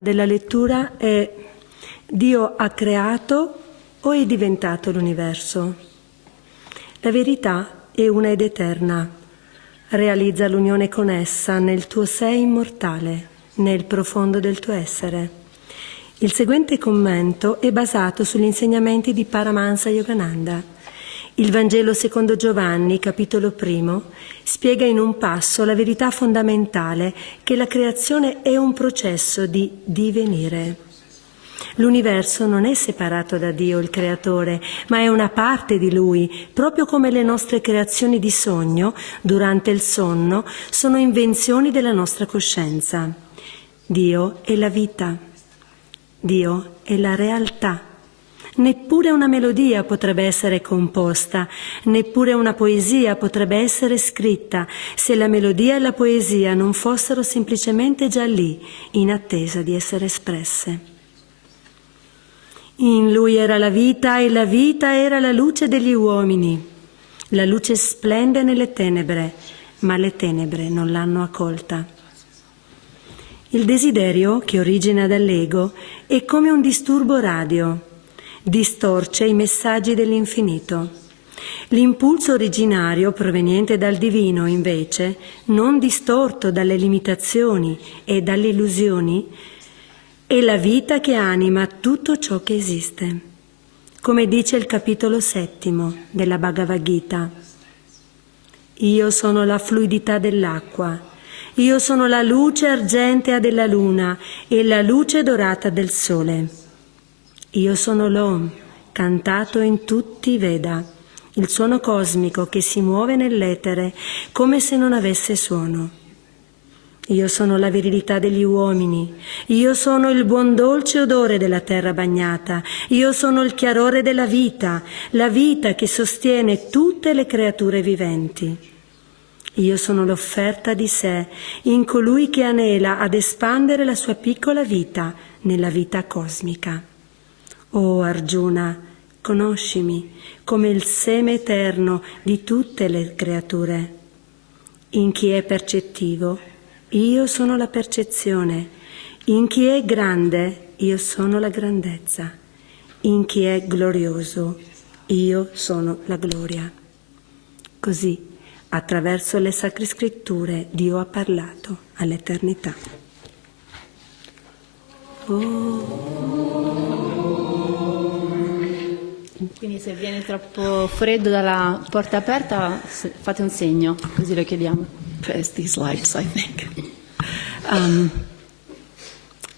Della lettura è: Dio ha creato o è diventato l'universo? La verità è una ed eterna. Realizza l'unione con essa nel tuo sé immortale, nel profondo del tuo essere. Il seguente commento è basato sugli insegnamenti di Paramahansa Yogananda. Il Vangelo secondo Giovanni, capitolo 1, spiega in un passo la verità fondamentale che la creazione è un processo di divenire. L'universo non è separato da Dio, il Creatore, ma è una parte di Lui, proprio come le nostre creazioni di sogno, durante il sonno, sono invenzioni della nostra coscienza. Dio è la vita. Dio è la realtà. Neppure una melodia potrebbe essere composta, neppure una poesia potrebbe essere scritta se la melodia e la poesia non fossero semplicemente già lì, in attesa di essere espresse. In lui era la vita e la vita era la luce degli uomini. La luce splende nelle tenebre, ma le tenebre non l'hanno accolta. Il desiderio, che origina dall'ego, è come un disturbo radio. Distorce i messaggi dell'infinito. L'impulso originario proveniente dal divino, invece, non distorto dalle limitazioni e dalle illusioni, è la vita che anima tutto ciò che esiste. Come dice il capitolo 7 della Bhagavad Gita: io sono la fluidità dell'acqua, io sono la luce argentea della luna e la luce dorata del sole. Io sono l'Om, cantato in tutti i Veda, il suono cosmico che si muove nell'etere come se non avesse suono. Io sono la virilità degli uomini, io sono il buon dolce odore della terra bagnata, io sono il chiarore della vita, la vita che sostiene tutte le creature viventi. Io sono l'offerta di sé in colui che anela ad espandere la sua piccola vita nella vita cosmica. Oh Arjuna, conoscimi come il seme eterno di tutte le creature. In chi è percettivo, io sono la percezione. In chi è grande, io sono la grandezza. In chi è glorioso, io sono la gloria. Così, attraverso le sacre scritture, Dio ha parlato all'eternità. Quindi se viene troppo freddo dalla porta aperta, fate un segno, così lo chiediamo. Press these lights, I think.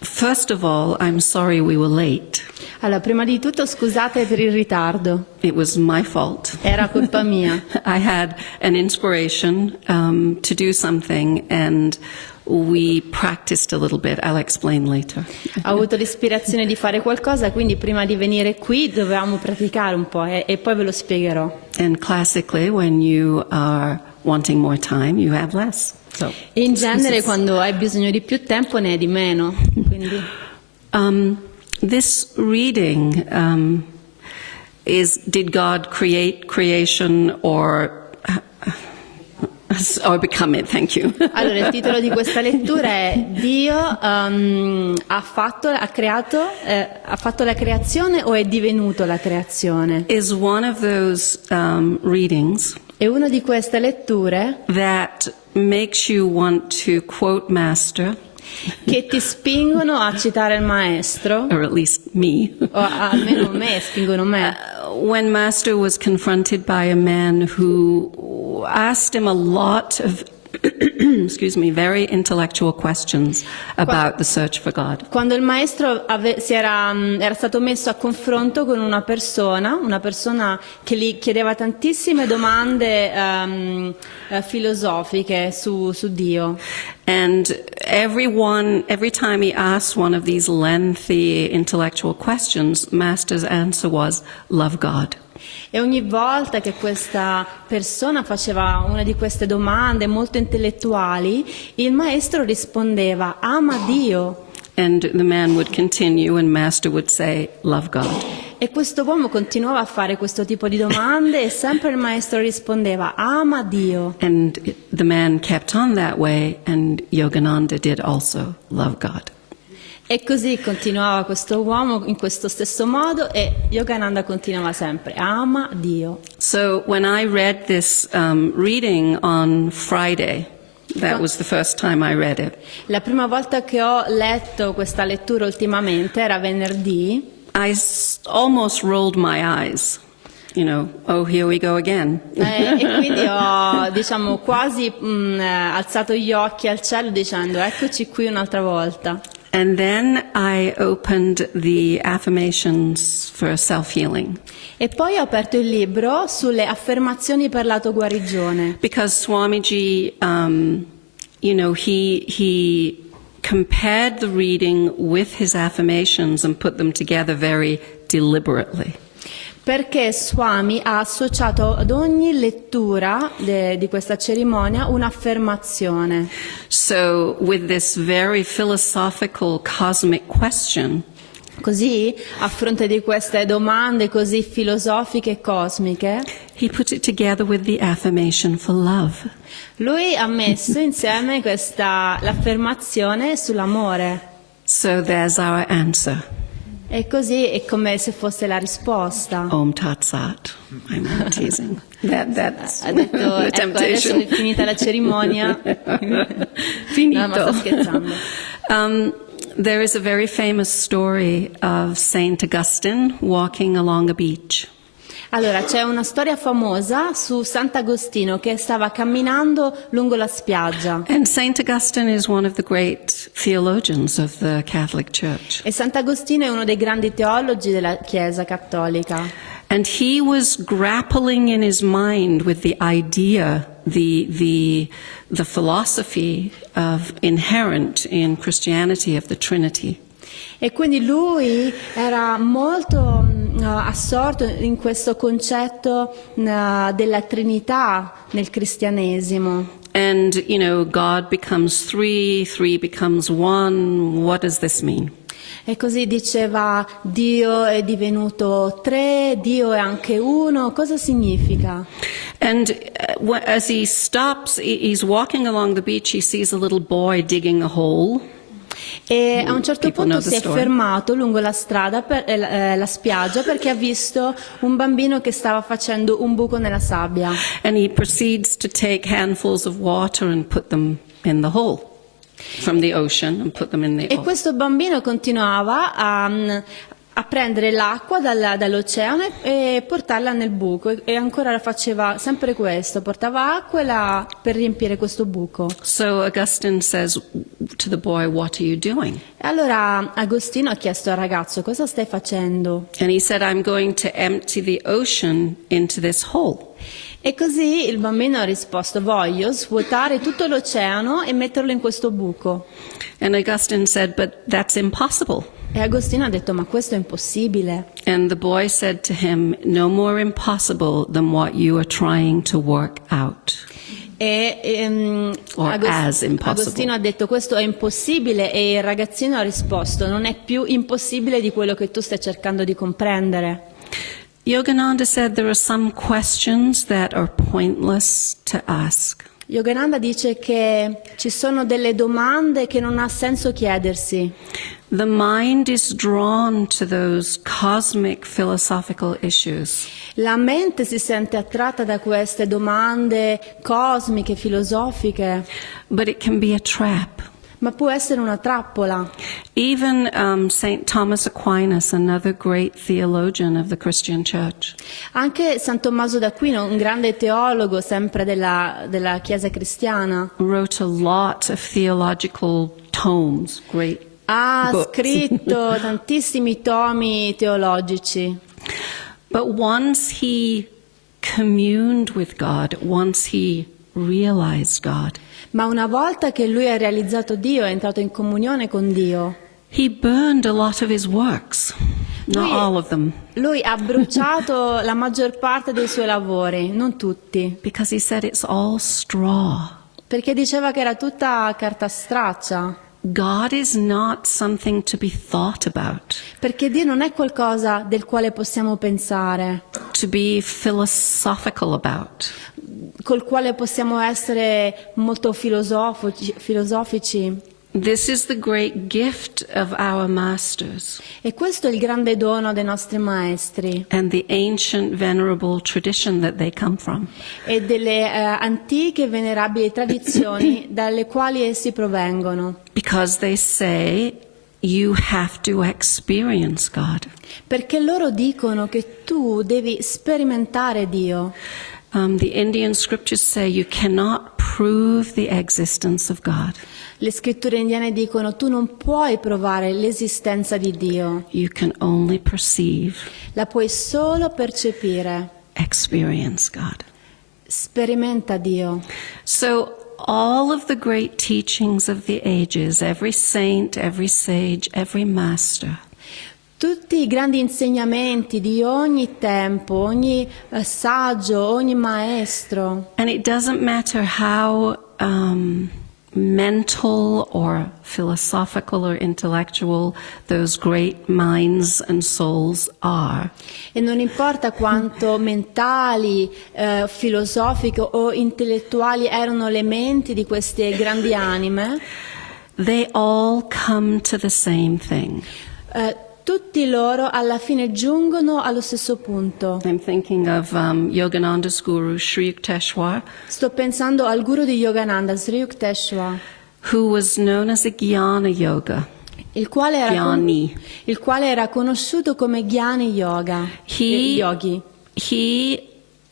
First of all, I'm sorry we were late. Allora, prima di tutto scusate per il ritardo. It was my fault. Era colpa mia. I had an inspiration to do something and we practiced a little bit. I'll explain later. Ho avuto l'ispirazione di fare qualcosa, quindi prima di venire qui dovevamo praticare un po' e poi ve lo spiegherò. And classically, when you are wanting more time, you have less. So, In genere, quando hai bisogno di più tempo, ne hai di meno. Quindi. This reading is, did God create creation or become it? Thank you. Allora, il titolo di questa lettura è Dio ha fatto la creazione o è divenuto la creazione? Is one of those readings È una di queste letture that makes you want to quote Master, che ti spingono a citare il maestro, or at least me, o almeno me, spingono me. when Master was confronted by a man who asked him a lot of excuse me, very intellectual questions about the search for God. Quando il maestro era stato messo a confronto con una persona che gli chiedeva tantissime domande filosofiche su Dio. And every time he asked one of these lengthy intellectual questions, Master's answer was, love God. E ogni volta che questa persona faceva una di queste domande molto intellettuali, il maestro rispondeva, ama Dio. And the man would continue and Master would say, love God. E questo uomo continuava a fare questo tipo di domande e sempre il maestro rispondeva, ama Dio. And the man kept on that way and Yogananda did also love God. E così continuava questo uomo in questo stesso modo e Yogananda continuava sempre, ama Dio. So when I read this reading on Friday, that was the first time I read it, La prima volta che ho letto questa lettura ultimamente era venerdì. I almost rolled my eyes. You know, oh, here we go again. E quindi ho, diciamo, quasi alzato gli occhi al cielo dicendo eccoci qui un'altra volta. And then I opened the affirmations for self-healing. E poi ho aperto il libro sulle affermazioni per l'autoguarigione. Because Swamiji, you know, he compared the reading with his affirmations and put them together very deliberately. Perché Swami ha associato ad ogni lettura di questa cerimonia un'affermazione. So with this very philosophical cosmic question, Così, a fronte di queste domande così filosofiche e cosmiche, he put it together with the affirmation for love. lui ha messo insieme l'affermazione sull'amore. So there's our answer. E così è come se fosse la risposta. Om Tat Sat. I'm teasing. That's Ha detto, the ecco, adesso temptation. è finita la cerimonia. Finito. No, ma sto scherzando. There is a very famous story of Saint Augustine walking along a beach. Allora, c'è una storia famosa su Sant'Agostino che stava camminando lungo la spiaggia. And Saint Augustine is one of the great theologians of the Catholic Church. E Sant'Agostino è uno dei grandi teologi della Chiesa cattolica. And he was grappling in his mind with the idea, the philosophy of inherent in Christianity of the Trinity. E quindi lui era molto assorto in questo concetto della Trinità nel cristianesimo. And, you know, God becomes three becomes one. What does this mean? E così diceva Dio è divenuto tre, Dio è anche uno, cosa significa? And as he stops, he's walking along the beach, he sees a little boy digging a hole. E a un certo People punto know the si è story. fermato lungo la strada, la spiaggia, perché ha visto un bambino che stava facendo un buco nella sabbia. And he proceeds to take handfuls of water and put them in the hole from the ocean and put them in the E questo bambino continuava a prendere l'acqua dall'oceano e portarla nel buco e ancora faceva sempre questo, portava acqua per riempire questo buco. So Augustine says to the boy, "What are you doing?" E allora Agostino ha chiesto al ragazzo cosa stai facendo? And he said, "I'm going to empty the ocean into this hole." E così il bambino ha risposto voglio svuotare tutto l'oceano e metterlo in questo buco. And Augustine said, "But that's impossible." E Agostino ha detto ma questo è impossibile. And the boy said to him, "No more impossible than what you are trying to work out." Or as impossible. Agostino ha detto questo è impossibile e il ragazzino ha risposto non è più impossibile di quello che tu stai cercando di comprendere. Yogananda said there are some questions that are pointless to ask. Yogananda dice che ci sono delle domande che non ha senso chiedersi. The mind is drawn to those cosmic philosophical issues. La mente si sente attratta da queste domande cosmiche, filosofiche, But it can be a trap. ma può essere una trappola. Even St. Thomas Aquinas, another great theologian of the Christian Church, Anche San Tommaso d'Aquino, un grande teologo sempre della Chiesa cristiana, wrote a lot of theological tomes, great ha books. scritto tantissimi tomi teologici. But once he communed with God, once he realized God, Ma una volta che lui ha realizzato Dio, è entrato in comunione con Dio, he burned a lot of his works, not Lui- all of them, lui ha bruciato la maggior parte dei suoi lavori, non tutti, because he said it's all straw. perché diceva che era tutta carta straccia. God is not something to be thought about, Perché Dio non è qualcosa del quale possiamo pensare, to be philosophical about. col quale possiamo essere molto filosofici. This is the great gift of our masters E questo è il grande dono dei nostri maestri and the ancient venerable tradition that they come from. e delle antiche e venerabili tradizioni dalle quali essi provengono. Because they say you have to experience God. Perché loro dicono che tu devi sperimentare Dio. The Indian scriptures say you cannot prove the existence of God. Le scritture indiane dicono tu non puoi provare l'esistenza di Dio, You can only perceive, la puoi solo percepire. experience God. Sperimenta Dio. So all of the great teachings of the ages, every saint, every sage, every master, Tutti i grandi insegnamenti di ogni tempo, ogni saggio, ogni maestro, and it doesn't matter how mental or philosophical or intellectual those great minds and souls are, e non importa quanto mentali, filosofiche o intellettuali erano le menti di queste grandi anime, they all come to the same thing. tutti loro alla fine giungono allo stesso punto. I'm thinking of Yogananda's guru, Sri Yukteswar, Sto pensando al guru di Yogananda, Sri Yukteswar, who was known as a Jnana Yoga. il quale era conosciuto come Jnani Yoga, yogi. He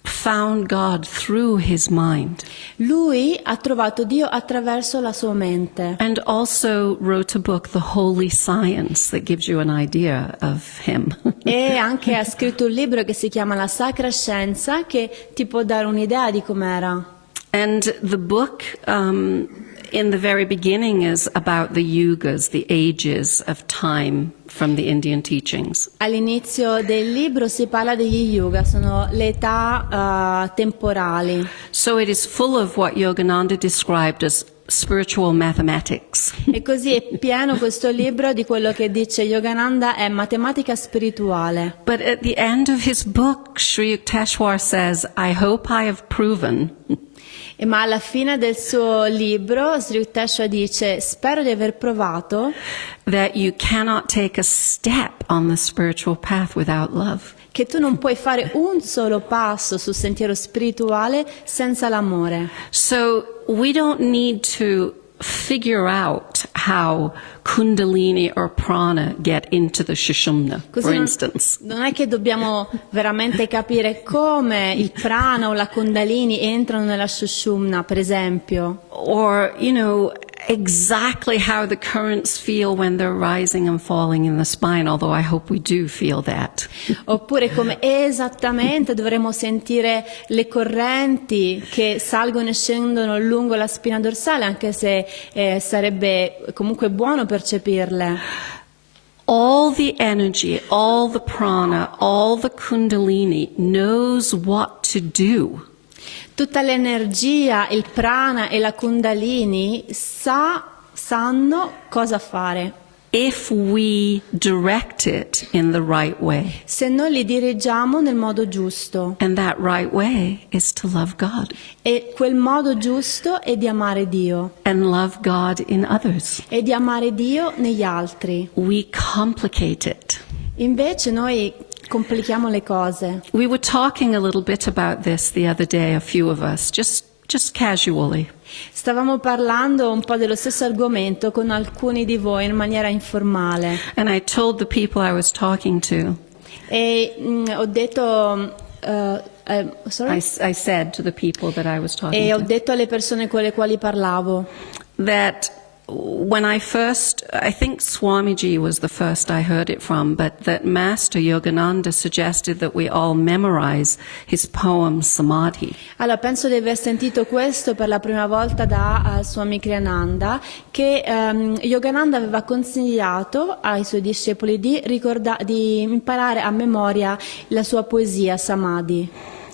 found God through his mind Lui ha trovato Dio attraverso la sua mente and also wrote a book, The Holy Science, that gives you an idea of him. e anche ha scritto un libro che si chiama La Sacra Scienza, che ti può dare un'idea di com'era. And the book in the very beginning is about the yugas, the ages of time from the Indian teachings. All'inizio del libro si parla degli yuga, sono le età temporali. So it is full of what Yogananda described as spiritual mathematics. E così è pieno questo libro di quello che dice Yogananda è matematica spirituale. But at the end of his book, Sri Yukteswar says, I hope I have proven Ma alla fine del suo libro Sri Yukteswar dice: spero di aver provato that you cannot take a step on the spiritual path without love. che tu non puoi fare un solo passo sul sentiero spirituale senza l'amore. So we don't need to figure out how Kundalini or prana get into the Sushumna, for instance. Non è che dobbiamo veramente capire come il prana o la Kundalini entrano nella Sushumna, per esempio. Or, exactly how the currents feel when they're rising and falling in the spine, although I hope we do feel that. Oppure come esattamente dovremo sentire le correnti che salgono e scendono lungo la spina dorsale, anche se sarebbe comunque buono percepirle. All the energy, all the prana, all the Kundalini knows what to do. Tutta l'energia, il prana e la Kundalini sanno cosa fare. If we direct it in the right way. Se noi li dirigiamo nel modo giusto. And that right way is to love God. E quel modo giusto è di amare Dio. And love God in others. E di amare Dio negli altri. We complicate it. Invece noi complichiamo le cose. We were talking a little bit about this the other day, a few of us, just casually. Stavamo parlando un po' dello stesso argomento con alcuni di voi in maniera informale. And I told the people I was talking to. E ho detto sorry? I said to the people that I was talking E ho to detto alle persone con le quali parlavo that when I think Swamiji was the first I heard it from, but that Master Yogananda suggested that we all memorize his poem Samadhi. Allora, penso di aver sentito questo per la prima volta da Swami Kriyananda, che Yogananda aveva consigliato ai suoi discepoli di imparare a memoria la sua poesia Samadhi.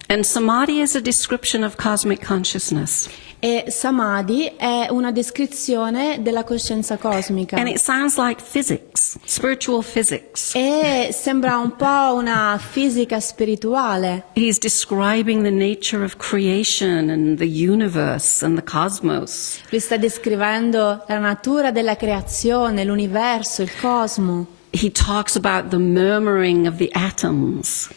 And Samadhi is a description of cosmic consciousness. E samadhi è una descrizione della coscienza cosmica. And it sounds like physics, spiritual physics. E sembra un po' una fisica spirituale. He's describing the nature of creation and the universe and the cosmos. Lui sta descrivendo la natura della creazione, l'universo, il cosmo. He talks about the murmuring of the atoms.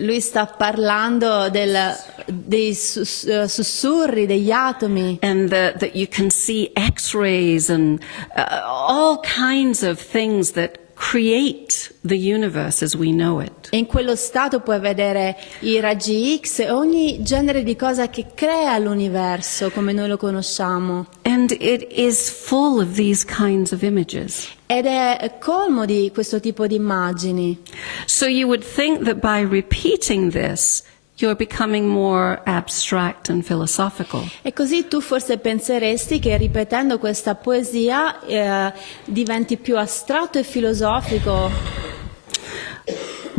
Lui sta parlando dei sussurri degli atomi. And that you can see X-rays and all kinds of things that create the universe as we know it. E in quello stato puoi vedere i raggi X e ogni genere di cosa che crea l'universo come noi lo conosciamo. And it is full of these kinds of images. Ed è colmo di questo tipo di immagini. So you would think that by repeating this, you're becoming more abstract and philosophical. E così tu forse penseresti che ripetendo questa poesia diventi più astratto e filosofico.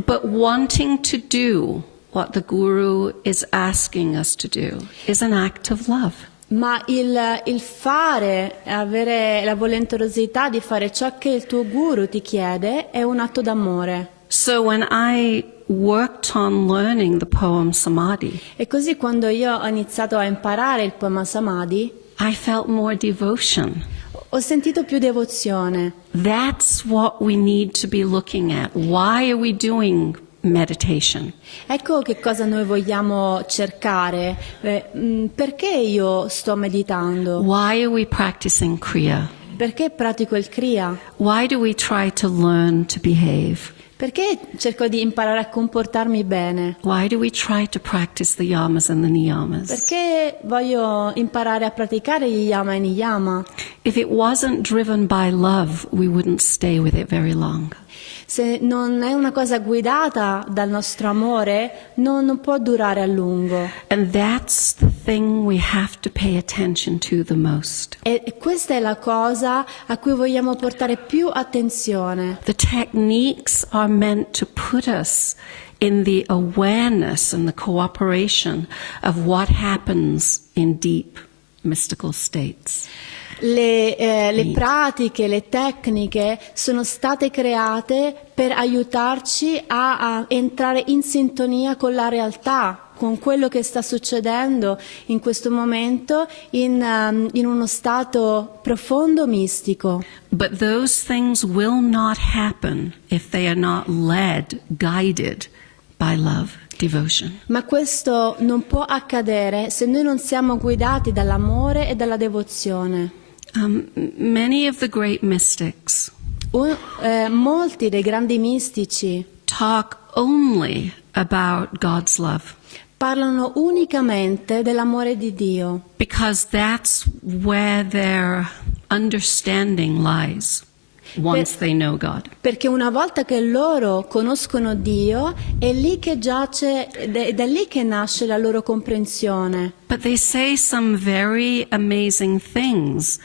But wanting to do what the Guru is asking us to do is an act of love. Ma il fare, avere la volenterosità di fare ciò che il tuo guru ti chiede è un atto d'amore. So when I worked on learning the poem Samadhi, E così quando io ho iniziato a imparare il poema Samadhi, I felt more devotion. ho sentito più devozione. That's what we need to be looking at. Why are we doing meditation? Ecco che cosa noi vogliamo cercare. Perché io sto meditando? Why are we practicing Kriya? Perché pratico il Kriya? Why do we try to learn to behave? Perché cerco di imparare a comportarmi bene? Why do we try to practice the yamas and the niyamas? Perché voglio imparare a praticare gli yama e niyama? If it wasn't driven by love, we wouldn't stay with it very long. Se non è una cosa guidata dal nostro amore, non può durare a lungo. And that's the thing we have to pay attention to the most. E questa è la cosa a cui vogliamo portare più attenzione. The techniques are meant to put us in the awareness and the cooperation of what happens in deep mystical states. Le pratiche, le tecniche sono state create per aiutarci a entrare in sintonia con la realtà, con quello che sta succedendo in questo momento in uno stato profondo mistico. But those things will not happen if they are not led, guided by love, devotion. Ma questo non può accadere se noi non siamo guidati dall'amore e dalla devozione. Many of the great mystics Molti dei grandi mistici talk only about God's love parlano unicamente dell'amore di Dio, because that's where their understanding lies once they know God. perché una volta che loro conoscono Dio è lì che giace, è da lì che nasce la loro comprensione. But they say some very amazing things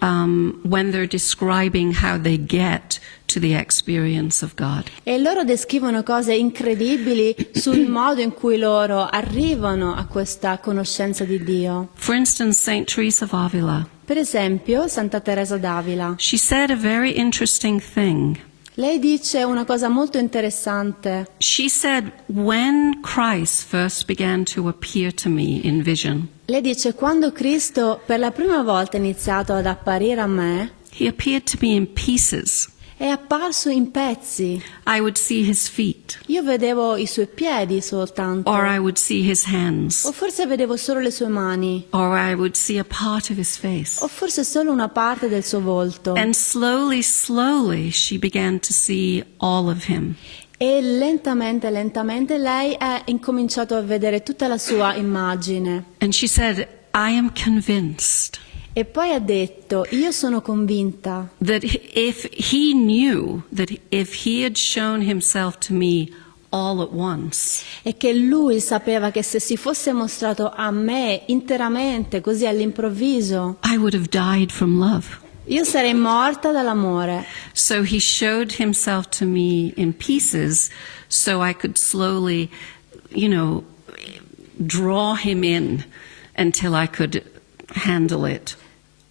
when they're describing how they get to the experience of God. E loro descrivono cose incredibili sul modo in cui loro arrivano a questa conoscenza di Dio. For instance, Saint Teresa of Avila, Per esempio, Santa Teresa d'Avila. she said a very interesting thing. Lei dice una cosa molto interessante. She said, when Christ first began to appear to me in vision, Lei dice, quando Cristo per la prima volta ha iniziato ad apparire a me, he appeared to me in pieces. è apparso in pezzi. I would see his feet, Io vedevo i suoi piedi soltanto, or I would see his hands, o forse vedevo solo le sue mani, or I would see a part of his face. o forse solo una parte del suo volto. And slowly, slowly, she began to see all of him. E lentamente, lentamente lei ha incominciato a vedere tutta la sua immagine. And she said, I am convinced E poi ha detto, io sono convinta that if he knew that if he had shown himself to me all at once, e che lui sapeva che se si fosse mostrato a me interamente, così all'improvviso, I would have died from love. io sarei morta dall'amore. So he showed himself to me in pieces so I could slowly, draw him in until I could handle it,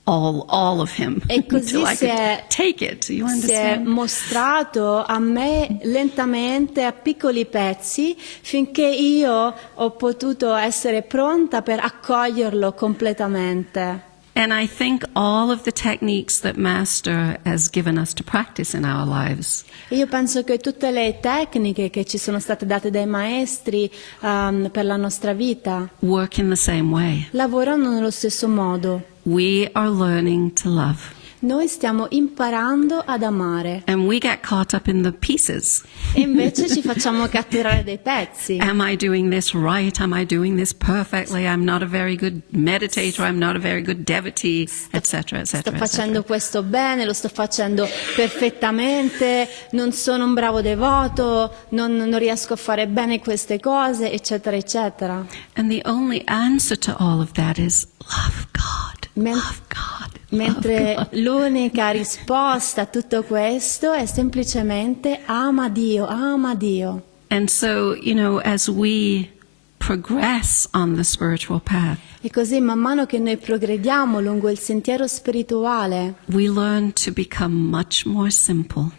all of him, E così until I si could è- take it. You Si è understand? mostrato a me lentamente a piccoli pezzi finché io ho potuto essere pronta per accoglierlo completamente. And I think all of the techniques that Master has given us to practice in our lives E io penso che tutte le tecniche che ci sono state date dai maestri per la nostra vita work in the same way. lavorano nello stesso modo. We are learning to love. Noi stiamo imparando ad amare And we get caught up in the pieces. e invece ci facciamo catturare dei pezzi. Am I doing this right? Am I doing this perfectly? I'm not a very good meditator. I'm not a very good devotee, etc., Sto etc., facendo etc. questo bene, lo sto facendo perfettamente, non sono un bravo devoto, non riesco a fare bene queste cose, eccetera, eccetera. And the only answer to all of that is love God. Men- Love God. Mentre Love God. l'unica risposta a tutto questo è semplicemente ama Dio, ama Dio. And so, as we progress on the spiritual path, E così man mano che noi progrediamo lungo il sentiero spirituale, we learn to become much more simple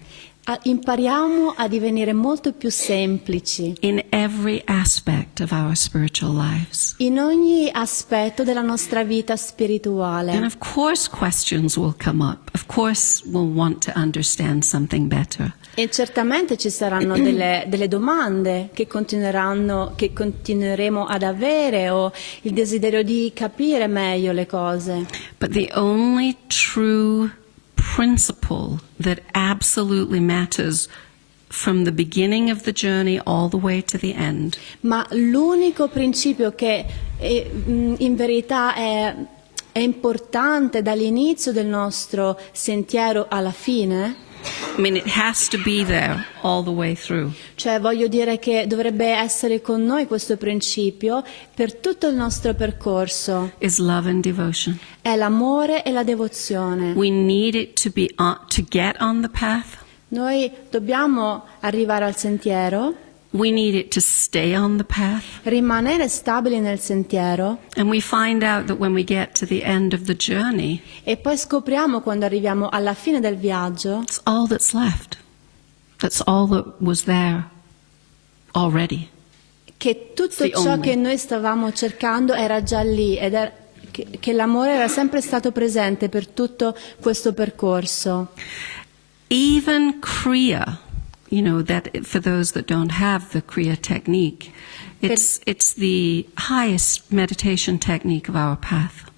impariamo a divenire molto più semplici in every aspect of our spiritual lives. in ogni aspetto della nostra vita And spirituale. of course, questions will come up. Of course, we'll want to understand something better. E certamente ci saranno delle domande che continueremo ad avere, o il desiderio di capire meglio le cose. But the only true principle that absolutely matters from the beginning of the journey all the way to the end Ma l'unico principio che in verità è importante dall'inizio del nostro sentiero alla fine, I mean, it has to be there all the way through. cioè voglio dire che dovrebbe essere con noi questo principio per tutto il nostro percorso, Is love and devotion. è l'amore e la devozione. We need it to be to get on the path. Noi dobbiamo arrivare al sentiero, We need it to stay on the path. rimanere stabili nel sentiero, And we find out that when we get to the end of the journey, e poi scopriamo quando arriviamo alla fine del viaggio it's all that's left. That's all that was there already. che tutto The ciò only. che noi stavamo cercando era già lì che l'amore era sempre stato presente per tutto questo percorso. Even Kriya, that for those that don't have the Kriya technique, it's the highest meditation technique of our path.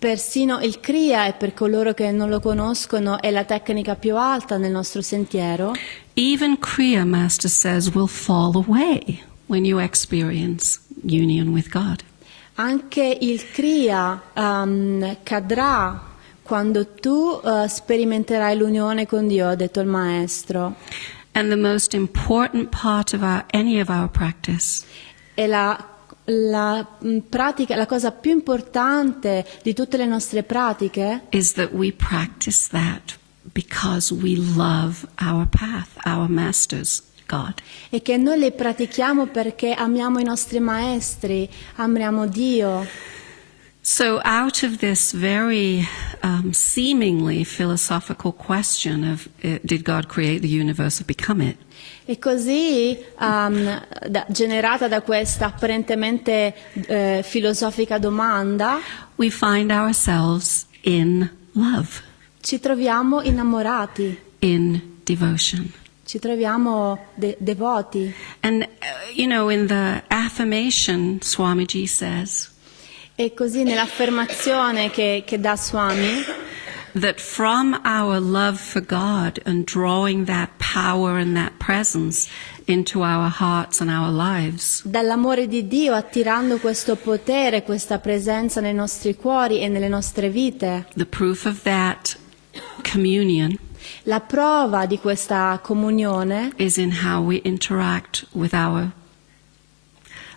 Persino il Kriya, e per coloro che non lo conoscono, è la tecnica più alta nel nostro sentiero. Even Kriya, Master says, will fall away when you experience union with God. Anche il Kriya cadrà quando tu sperimenterai l'unione con Dio, ha detto il maestro. And the most important part of any of our practice E la pratica, la cosa più importante di tutte le nostre pratiche is that we practice that because we love our path, our masters, God. è che noi le pratichiamo perché amiamo i nostri maestri, amiamo Dio. So out of this very seemingly philosophical question of did God create the universe or become it, E così, generata da questa apparentemente filosofica domanda, we find ourselves in love, ci troviamo innamorati, in devotion. ci troviamo devoti. And, in the affirmation, Swamiji says E così nell'affermazione che dà Swami, that from our love for God and drawing that power and that presence into our hearts and our lives, dall'amore di Dio, attirando questo potere, questa presenza nei nostri cuori e nelle nostre vite, the proof of that communion la prova di questa comunione is in how we interact with our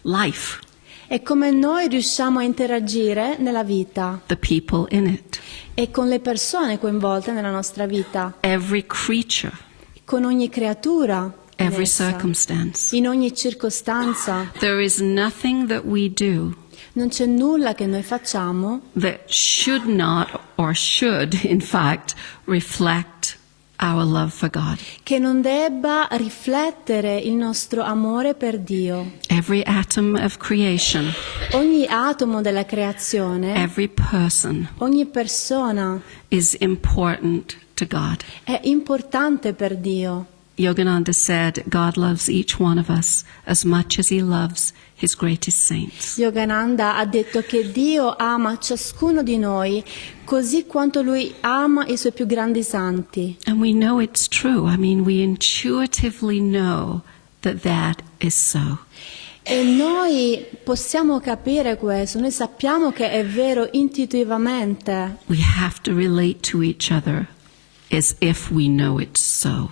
life, è come noi riusciamo a interagire nella vita the people in it, e con le persone coinvolte nella nostra vita, every creature, con ogni creatura, in every essa, circumstance. in ogni circostanza. There is nothing that we do Non c'è nulla che noi facciamo that should not or should, in fact, reflect our love for God. che non debba riflettere il nostro amore per Dio. Every atom of creation, Ogni atomo della creazione, every person ogni persona is important to God. è importante per Dio. Yogananda said, God loves each one of us as much as he loves his greatest saints. Yogananda ha detto che Dio ama ciascuno di noi così quanto Lui ama i Suoi più grandi santi. And we know it's true. I mean, we intuitively know that that is so. E noi possiamo capire questo, noi sappiamo che è vero intuitivamente. We have to relate to each other as if we know it's so.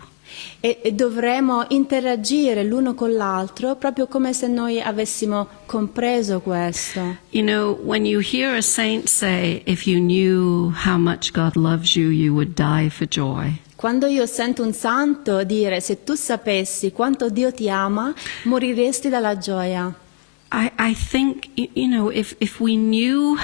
E dovremo interagire l'uno con l'altro proprio come se noi avessimo compreso questo. You know, when you hear a saint say, if you knew how much God loves you, you would die for joy. Quando io sento un santo dire se tu sapessi quanto Dio ti ama, moriresti dalla gioia. I think, you know, if we knew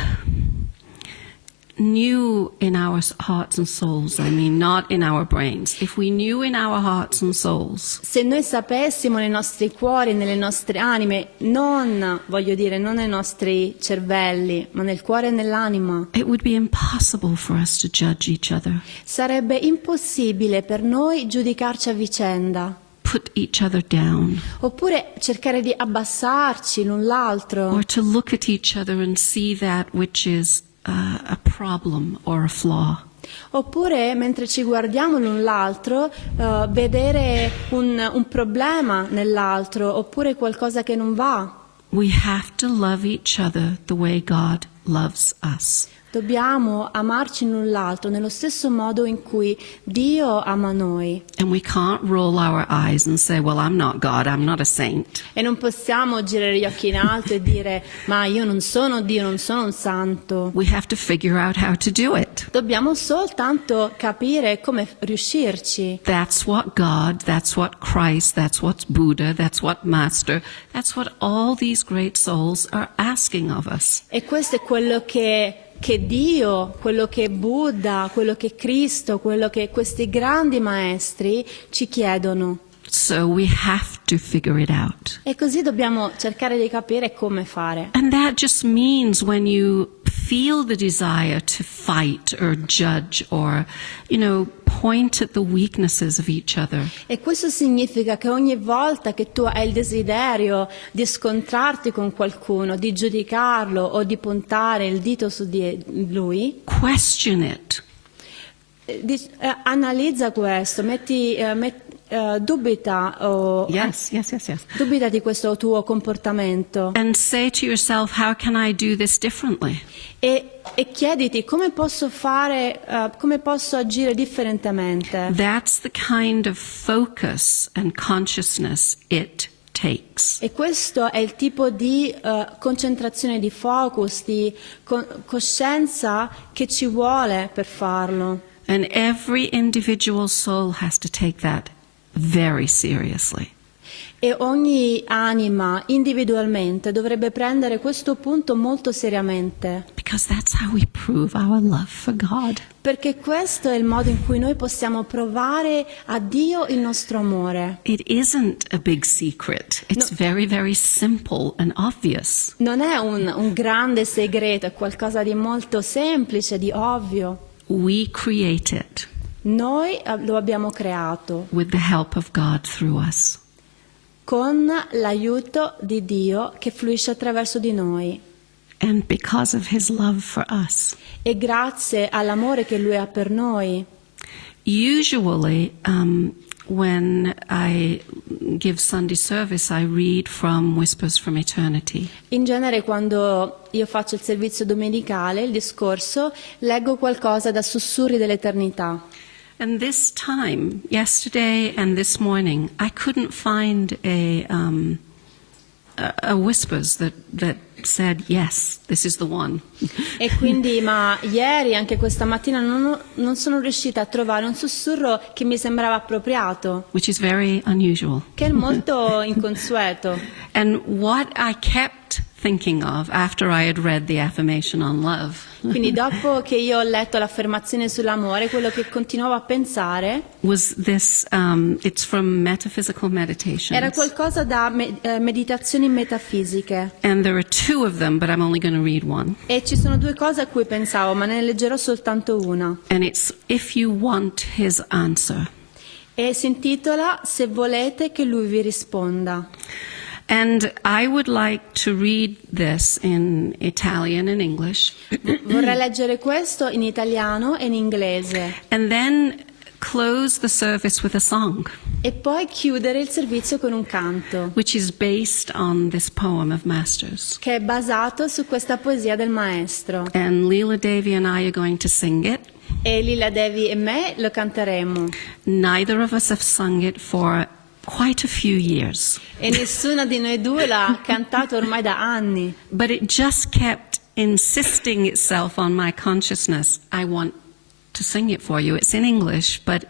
in our hearts and souls, I mean, not in our brains, if we knew in our hearts and souls Se noi sapessimo nei nostri cuori, nelle nostre anime, non, voglio dire, non nei nostri cervelli, ma nel cuore e nell'anima, it would be impossible for us to judge each other, sarebbe impossibile per noi giudicarci a vicenda, put each other down, oppure cercare di abbassarci l'un l'altro, or to look at each other and see that which is a problem or a flaw. oppure mentre ci guardiamo l'un l'altro vedere un problema nell'altro, oppure qualcosa che non va. We have to love each other the way God loves us. Dobbiamo amarci l'un l'altro nello stesso modo in cui Dio ama noi. And we can't roll our eyes and say, well, I'm not God, I'm not a saint. E non possiamo girare gli occhi in alto e dire ma io non sono Dio, non sono un santo. We have to figure out how to do it. Dobbiamo soltanto capire come riuscirci. That's what God, that's what Christ, that's what Buddha, that's what Master, that's what all these great souls are asking of us. E questo è quello che Dio, quello che Buddha, quello che Cristo, quello che questi grandi maestri ci chiedono. So we have to figure it out. E così dobbiamo cercare di capire come fare. And that just means when you feel the desire to fight or judge or, you know, point at the weaknesses of each other. E questo significa che ogni volta che tu hai il desiderio di scontrarti con qualcuno, di giudicarlo o di puntare il dito su di lui, Question it. analizza questo, dubita Yes. dubita di questo tuo comportamento And say to yourself, how can I do this differently? e chiediti come posso fare, come posso agire differentemente. That's the kind of focus and consciousness it takes. E questo è il tipo di concentrazione, di focus, di coscienza che ci vuole per farlo. And every individual soul has to take that very seriously. E ogni anima individualmente dovrebbe prendere questo punto molto seriamente, Because that's how we prove our love for God. perché questo è il modo in cui noi possiamo provare a Dio il nostro amore. It isn't a big secret. It's very, very simple and obvious. Non è un grande segreto, è qualcosa di molto semplice, di ovvio. We create it Noi lo abbiamo creato with the help of God through us. con l'aiuto di Dio che fluisce attraverso di noi. And because of his love for us. E grazie all'amore che Lui ha per noi. Usually, when I give Sunday service, I read from Whispers from Eternity. In genere quando io faccio il servizio domenicale, il discorso, leggo qualcosa da Sussurri dell'Eternità. And this time, yesterday and this morning, I couldn't find a Whispers that said, yes, this is the one. E quindi, ma ieri, anche questa mattina, non sono riuscita a trovare un sussurro che mi sembrava appropriato, Which is very unusual. che è molto inconsueto. And what I kept thinking of after I had read the affirmation on love Quindi dopo che io ho letto l'affermazione sull'amore, quello che continuavo a pensare was this, it's from Metaphysical Meditations. era qualcosa da meditazioni metafisiche. And there are two of them, but I'm only going to read one. E ci sono due cose a cui pensavo, ma ne leggerò soltanto una. And it's, if you want his answer. E si intitola Se volete che lui vi risponda. And I would like to read this in Italian and English. Vorrei leggere questo in italiano e in inglese. And then close the service with a song, E poi chiudere il servizio con un canto, which is based on this poem of Master's. che è basato su questa poesia del maestro. And Leela Devi and I are going to sing it. E Lila Devi e me lo canteremo. Neither of us have sung it for quite a few years. E nessuna di noi due l'ha cantato ormai da anni. But it just kept insisting itself on my consciousness. I want to sing it for you. It's in English, but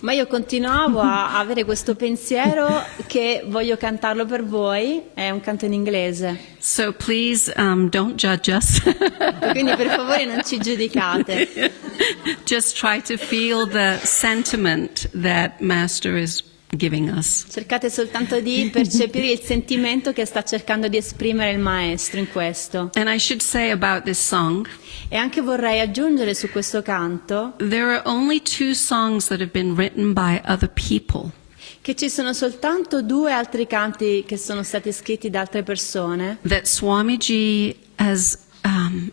Ma io continuavo a avere questo pensiero che voglio cantarlo per voi, è un canto in inglese. so please don't judge us. Quindi per favore non ci giudicate. Just try to feel the sentiment that Master is giving us. Cercate soltanto di percepire il sentimento che sta cercando di esprimere il maestro in questo. And I should say about this song, E anche vorrei aggiungere su questo canto there are only two songs that have been written by other people. che ci sono soltanto due altri canti che sono stati scritti da altre persone That Swamiji has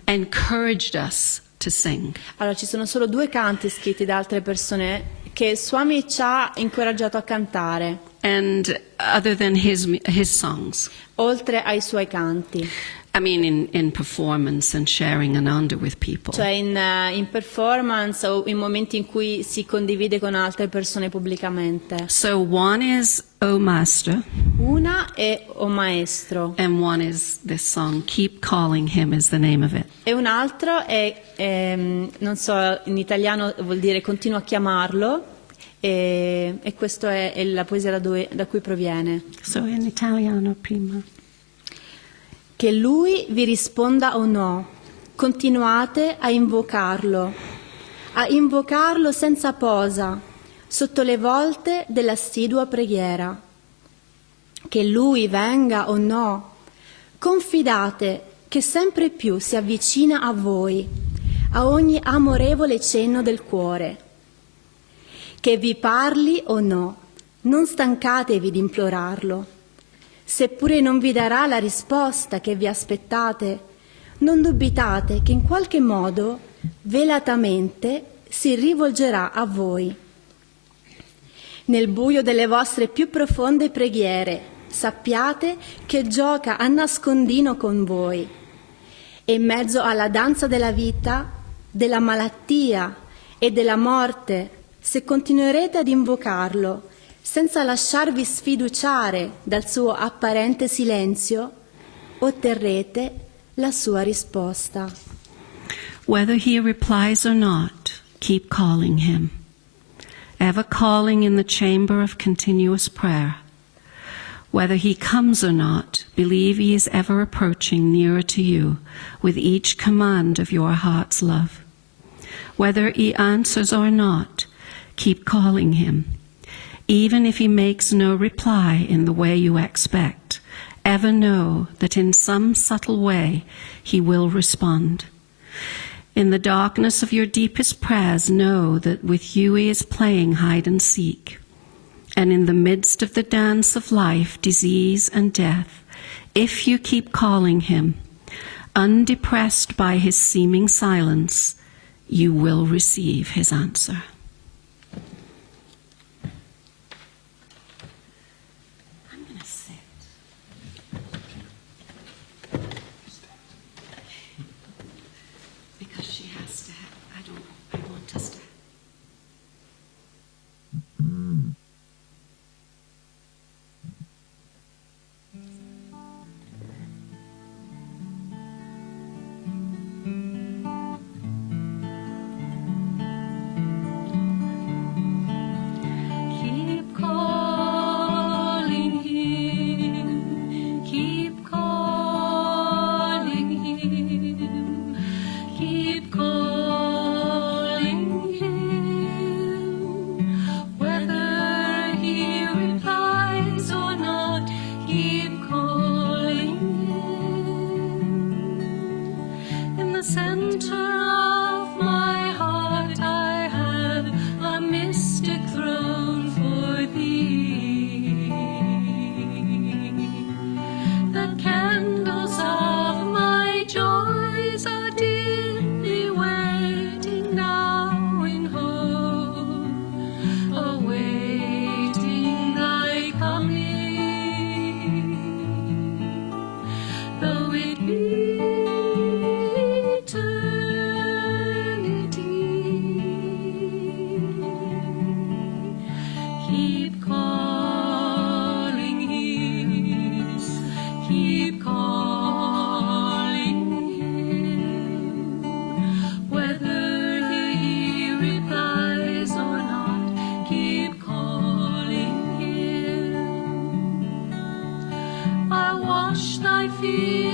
encouraged us to sing. Allora, ci sono solo due canti scritti da altre persone che Swami ci ha incoraggiato a cantare, And other than his songs, oltre ai suoi canti, I mean in performance and sharing Ananda with people. cioè in performance o in momenti in cui si condivide con altre persone pubblicamente. So one is O Master, Una è O Maestro and one is this song, Keep Calling Him is the name of it. e un altro è non so, in italiano vuol dire continua a chiamarlo, e questa è la poesia da cui proviene. So in Italiano prima. Che lui vi risponda o no, continuate a invocarlo senza posa, sotto le volte dell'assidua preghiera. Che lui venga o no, confidate che sempre più si avvicina a voi, a ogni amorevole cenno del cuore. Che vi parli o no, non stancatevi di implorarlo. Seppure non vi darà la risposta che vi aspettate, non dubitate che in qualche modo, velatamente, si rivolgerà a voi. Nel buio delle vostre più profonde preghiere, sappiate che gioca a nascondino con voi. E in mezzo alla danza della vita, della malattia e della morte, se continuerete ad invocarlo, senza lasciarvi sfiduciare dal suo apparente silenzio, otterrete la sua risposta. Whether he replies or not, keep calling him. Ever calling in the chamber of continuous prayer. Whether he comes or not, believe he is ever approaching nearer to you with each command of your heart's love. Whether he answers or not, keep calling him. Even if he makes no reply in the way you expect, ever know that in some subtle way he will respond. In the darkness of your deepest prayers, know that with you he is playing hide and seek. And in the midst of the dance of life, disease, and death, if you keep calling him, undepressed by his seeming silence, you will receive his answer. keep calling him, keep calling him, whether he replies or not, keep calling him. I'll wash thy feet